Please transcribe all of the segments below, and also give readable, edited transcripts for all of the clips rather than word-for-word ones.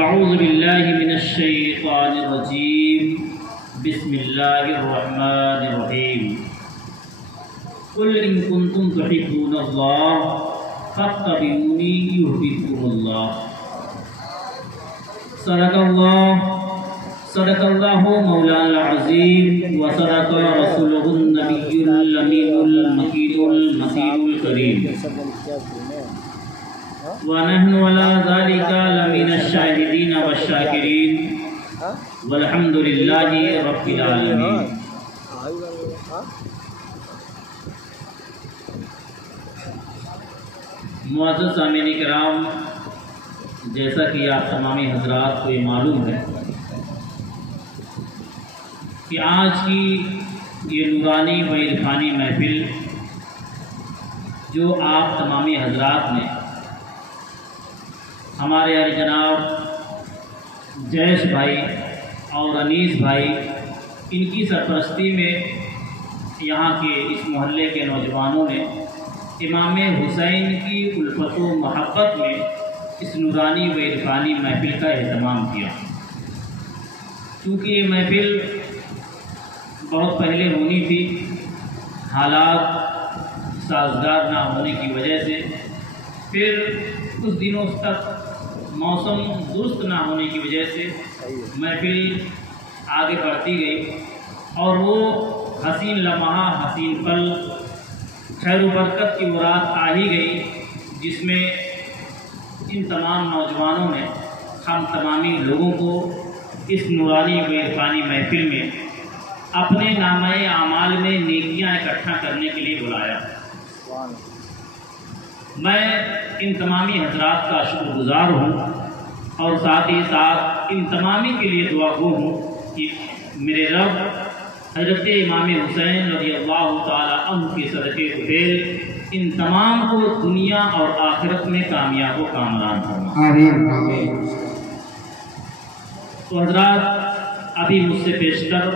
أعوذ بالله من الشيطان الرجيم بسم الله الرحمن الرحيم قل إن كنتم تحبون الله فاتبعوني يحببكم الله صدق الله مولانا العظيم وصدق رسوله النبي الأمين المكين المسيح الكريم ونحن على ذلك لمن الشاهدين والشاكرين والحمد لله رب العالمين. معزز سامعین کرام، جیسا کہ آپ تمامی حضرات کو یہ معلوم ہے کہ آج کی یہ نورانی و عرفانی محفل جو آپ تمامی حضرات نے ہمارے علی جناب جیش بھائی اور انیس بھائی ان کی سرپرستی میں یہاں کے اس محلے کے نوجوانوں نے امام حسین کی الفت و محبت میں اس نورانی و عرفانی محفل کا اہتمام کیا. چونکہ یہ محفل بہت پہلے ہونی تھی، حالات سازگار نہ ہونے کی وجہ سے، پھر کچھ دنوں تک موسم درست نہ ہونے کی وجہ سے محفل آگے بڑھتی گئی، اور وہ حسین لمحہ، حسین پل، خیر و برکت کی مراد آ ہی گئی، جس میں ان تمام نوجوانوں نے ہم تمامی لوگوں کو اس نورانی و عرفانی محفل میں اپنے نامہ اعمال میں نیکیاں اکٹھا کرنے کے لیے بلایا. میں ان تمامی حضرات کا شکر گزار ہوں اور ساتھ ہی ساتھ ان تمامی کے لیے دعا گو ہوں کہ میرے رب حضرت امام حسین رضی اللہ تعالی عنہ کے صدقے فضیل ان تمام کو دنیا اور آخرت میں کامیاب و کامران فرمائے. تو حضرات، ابھی مجھ سے پیشتر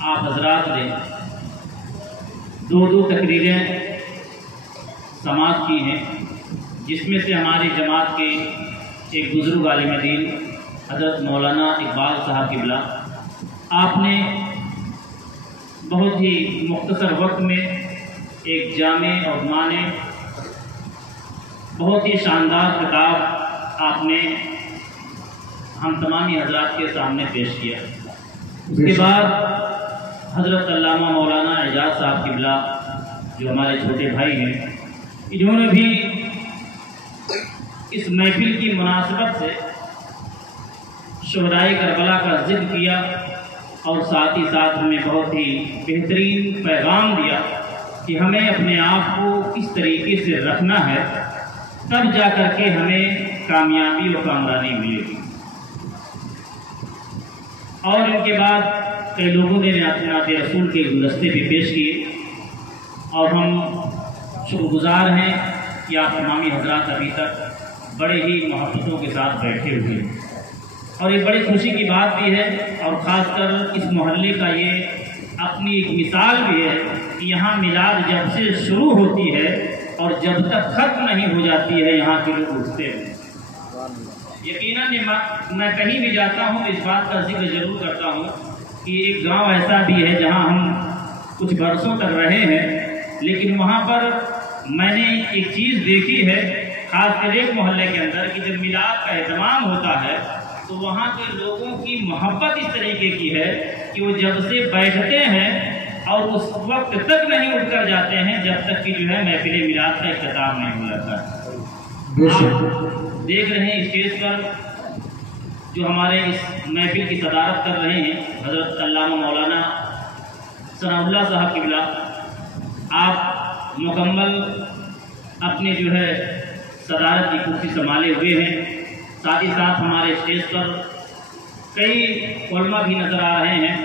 آپ حضرات نے دو تقریریں سماعت کی ہیں، جس میں سے ہماری جماعت کے ایک بزرگ عالم دین حضرت مولانا اقبال صاحب قبلہ، آپ نے بہت ہی مختصر وقت میں ایک جامع اور معنی بہت ہی شاندار خطاب آپ نے ہم تمامی حضرات کے سامنے پیش کیا. اس کے بعد حضرت علامہ مولانا اعجاز صاحب قبلہ جو ہمارے چھوٹے بھائی ہیں، انہوں نے بھی اس محفل کی مناسبت سے شہدائے کربلا کا ذکر کیا اور ساتھ ہی ساتھ ہمیں بہت ہی بہترین پیغام دیا کہ ہمیں اپنے آپ کو اس طریقے سے رکھنا ہے، تب جا کر کے ہمیں کامیابی و کامرانی ملے گی. اور ان کے بعد کئی لوگوں نے نعت رسول کے گلدستے بھی پیش کیے، اور ہم شکر گزار ہیں کہ آپ تمامی حضرات ابھی تک بڑے ہی محبتوں کے ساتھ بیٹھے ہوئے ہیں. اور یہ بڑی خوشی کی بات بھی ہے، اور خاص کر اس محلے کا یہ اپنی ایک مثال بھی ہے کہ یہاں میلاد جب سے شروع ہوتی ہے اور جب تک ختم نہیں ہو جاتی ہے، یہاں کے لوگ اٹھتے ہیں. یقیناً میں کہیں بھی جاتا ہوں اس بات کا ذکر ضرور کرتا ہوں کہ ایک گاؤں ایسا بھی ہے جہاں ہم کچھ برسوں تک رہے ہیں، لیکن وہاں پر میں نے ایک چیز دیکھی ہے، خاص کر ایک محلے کے اندر، کہ جب میلاد کا اہتمام ہوتا ہے تو وہاں کے لوگوں کی محبت اس طریقے کی ہے کہ وہ جب سے بیٹھتے ہیں اور اس وقت تک نہیں اٹھ کر جاتے ہیں جب تک کہ جو ہے محفل میلاد کا اختتام نہیں ہو جاتا ہے. آپ دیکھ رہے ہیں اسٹیج پر جو ہمارے اس محفل کی صدارت کر رہے ہیں حضرت علامہ مولانا ثناء اللہ صاحب قبلہ، آپ مکمل اپنے جو ہے صدارت کی کرسی سنبھالے ہوئے ہیں. ساتھ ہی ساتھ ہمارے اسٹیج پر کئی علماء بھی نظر آ رہے ہیں،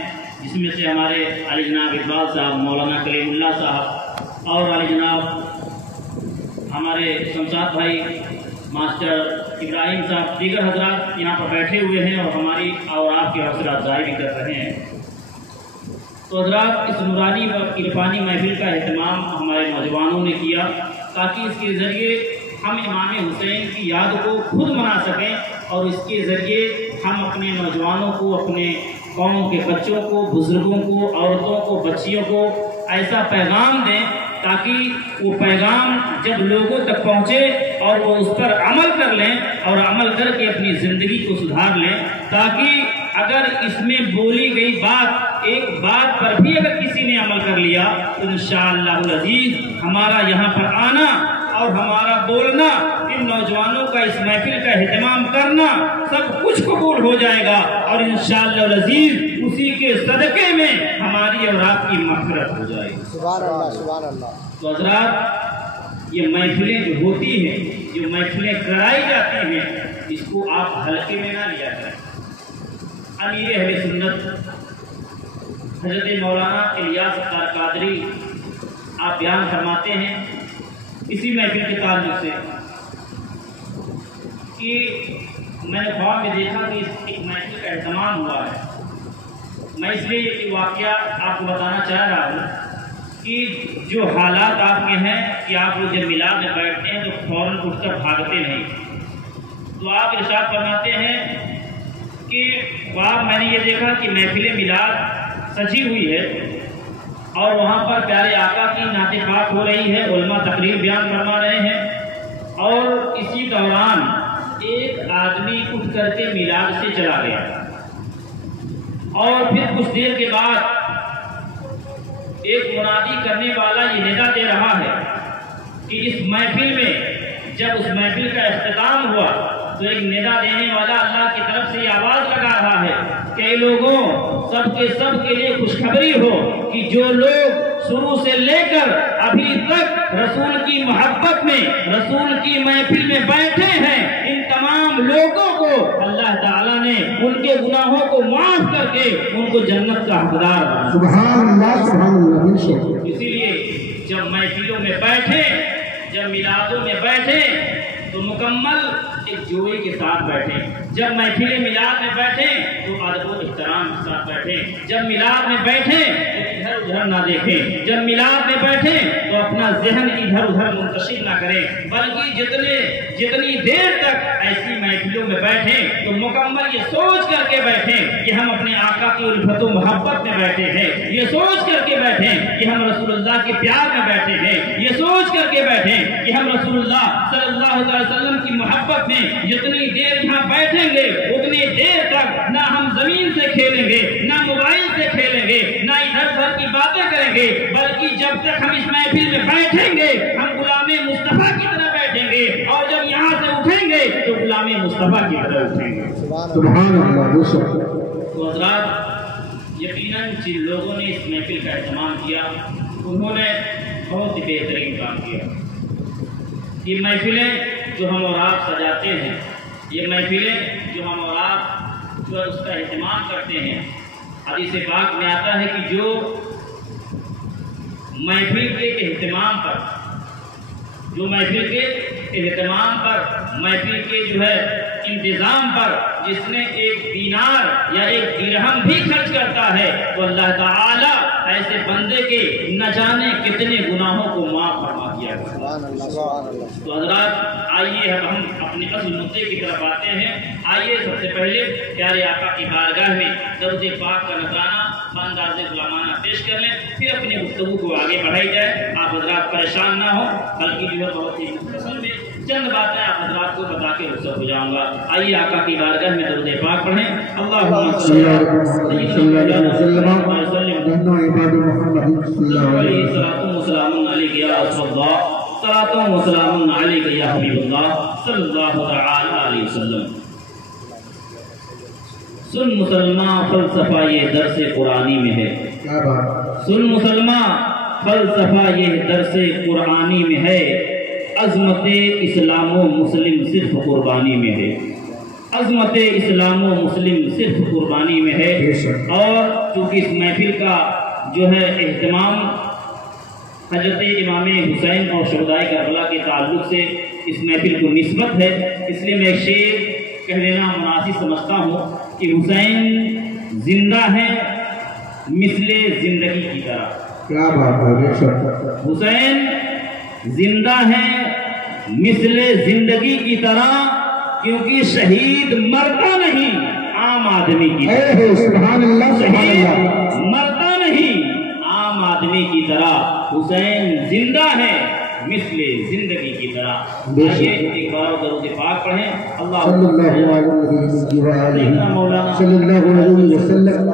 جس میں سے ہمارے علی جناب اقبال صاحب، مولانا کلیم اللہ صاحب، اور علی جناب ہمارے شمشاد بھائی، ماسٹر ابراہیم صاحب، دیگر حضرات یہاں پر بیٹھے ہوئے ہیں اور ہماری اور آپ کی حوصلہ افزائی بھی کر رہے ہیں. تو حضرات، اس نورانی و عرفانی محفل کا اہتمام ہمارے نوجوانوں نے کیا تاکہ اس کے ذریعے ہم امام حسین کی یاد کو خود منا سکیں اور اس کے ذریعے ہم اپنے نوجوانوں کو، اپنے قوم کے بچوں کو، بزرگوں کو، عورتوں کو، بچیوں کو ایسا پیغام دیں تاکہ وہ پیغام جب لوگوں تک پہنچے اور وہ اس پر عمل کر لیں اور عمل کر کے اپنی زندگی کو سدھار لیں، تاکہ اگر اس میں بولی گئی بات، ایک بات پر بھی اگر کسی نے عمل کر لیا تو انشاءاللہ العزیز ہمارا یہاں پر آنا اور ہمارا بولنا، ان نوجوانوں کا اس محفل کا اہتمام کرنا سب کچھ قبول ہو جائے گا اور انشاءاللہ العزیز اسی کے صدقے میں ہماری اور آپ کی مغفرت ہو جائے گی۔ سبحان اللہ، سبحان اللہ۔ تو حضرات، یہ محفلیں جو ہوتی ہیں، جو محفلیں کرائی جاتی ہیں، اس کو آپ ہلکے میں نہ لیا کریں۔ امیر اہل سنت حضرت مولانا الیاس ستار قادری آپ بیان فرماتے ہیں اسی محفل کے تعلق سے کہ میں نے خواب میں دیکھا کہ ایک محفل کا اہتمام ہوا ہے۔ میں اس لیے یہ واقعہ آپ کو بتانا چاہ رہا ہوں کہ جو حالات آپ کے ہیں کہ آپ لوگ جب میلاد میں بیٹھتے ہیں تو فوراً اٹھ کر بھاگتے نہیں، تو آپ ارشاد فرماتے ہیں کہ خواب میں نے یہ دیکھا کہ محفل میلاد سجی ہوئی ہے اور وہاں پر پیارے آقا کی نعت پاک ہو رہی ہے، علماء تقریر بیان فرما رہے ہیں، اور اسی دوران ایک آدمی اٹھ کر کے میلاد سے چلا گیا اور پھر کچھ دیر کے بعد ایک منادی کرنے والا یہ ندا دے رہا ہے کہ اس محفل میں جب اس محفل کا اختتام ہوا تو ایک ندا دینے والا اللہ کی طرف سے یہ آواز لگا رہا ہے کہ اے لوگوں، سب کے لیے خوشخبری ہو کہ جو لوگ شروع سے لے کر ابھی تک رسول کی محبت میں، رسول کی محفل میں بیٹھے ہیں، ان تمام لوگوں کو اللہ تعالیٰ نے ان کے گناہوں کو معاف کر کے ان کو جنت کا حقدار بنا۔ سبحان اللہ، سبحان اللہ۔ اسی لیے جب محفلوں میں بیٹھے، جب میلادوں میں بیٹھے تو مکمل ایک جوئی کے ساتھ بیٹھے، جب محفل میلاد میں بیٹھے تو ادب و احترام کے ساتھ بیٹھے، جب میلاد میں بیٹھے تو ادھر ادھر نہ دیکھیں، جب میلاد میں بیٹھے تو اپنا ذہن ادھر ادھر منتشر نہ کریں، بلکہ جتنی دیر تک ایسی محفلوں میں بیٹھیں تو مکمل یہ سوچ کر کے بیٹھیں کہ ہم اپنے آقا کی الفت و محبت میں بیٹھے ہیں، یہ سوچ کر کے بیٹھیں کہ ہم رسول اللہ کے پیار میں بیٹھے ہیں، یہ سوچ کر کے بیٹھیں کہ ہم رسول اللہ صلی اللہ علیہ وسلم کی محبت میں جتنی دیر یہاں بیٹھیں گے اتنی دیر تک نہ ہم زمین سے کھیلیں گے، نہ موبائل سے کھیلیں گے، نہ ادھر ادھر کی باتیں کریں گے، بلکہ جب تک ہم اس محفل میں بیٹھیں گے ہم غلام مصطفیٰ کی طرح بیٹھیں گے، اور جب یہاں سے اٹھیں گے تو غلام مصطفیٰ کی طرح اٹھیں گے۔ سبحان اللہ۔ تو حضرات، یقیناً جن لوگوں نے اس محفل کا اہتمام کیا انہوں نے بہت ہی بہترین کام کیا۔ یہ محفلیں جو ہم اور آپ سجاتے ہیں، یہ محفلیں جو ہم اور آپ جو اس کا اہتمام کرتے ہیں، حدیث پاک میں آتا ہے کہ جو محفل کے اہتمام پر، جو محفل کے اہتمام پر، محفل کے جو ہے انتظام پر جس نے ایک دینار یا ایک درہم بھی خرچ کرتا ہے تو اللہ تعالیٰ ایسے بندے کے نہ جانے کتنے گناہوں کو معاف فرما دیا گیا۔ تو حضرات، آئیے ہم اپنے اصل مدعے کی طرف آتے ہیں۔ آئیے سب سے پہلے پیارے آقا کی بارگاہ میں درود پاک کا نذرانہ بانداز غلامانہ پیش کر لیں، پھر اپنے گفتگو کو آگے بڑھائی جائے۔ آپ حضرات پریشان نہ ہو، بلکہ جو ہے بہت ہی مختصر میں چند باتیں آپ حضرات کو بتا کے رخصت ہو جاؤں گا۔ آئیے آقا کی بارگاہ میں درود پاک پڑھیں۔ اللہم صلی اللہ علیہ وسلم صلاۃ و سلام علیک یا حبیب اللہ صلی اللہ علیہ وسلم۔ سن مسلمان، فلسفہ یہ درس قرآنی میں ہے۔ سن مسلمان، فلسفہ یہ درس قرآنی میں ہے۔ عظمت اسلام و مسلم صرف قربانی میں ہے۔ عظمت اسلام و مسلم صرف قربانی میں ہے۔ اور چونکہ اس محفل کا جو ہے اہتمام حضرت امام حسین اور شہدائے کربلا کے تعلق سے اس محفل کو نسبت ہے، اس لیے میں ایک شعر کہہ لینا مناسب سمجھتا ہوں کہ حسین زندہ ہے مثل زندگی کی طرح۔ کیا بات ہے، حسین زندہ ہے مثل زندگی کی طرح، کیونکہ شہید مرتا نہیں عام آدمی کی طرح، سبحان اللہ سبحان اللہ، مرتا نہیں عام آدمی کی طرح، حسین زندہ ہے مثل زندگی کی طرح۔ آئیے ایک بار درود پاک پڑھیں۔ اللہ صلی اللہ علیہ وسلم، صلی اللہ علیہ وسلم،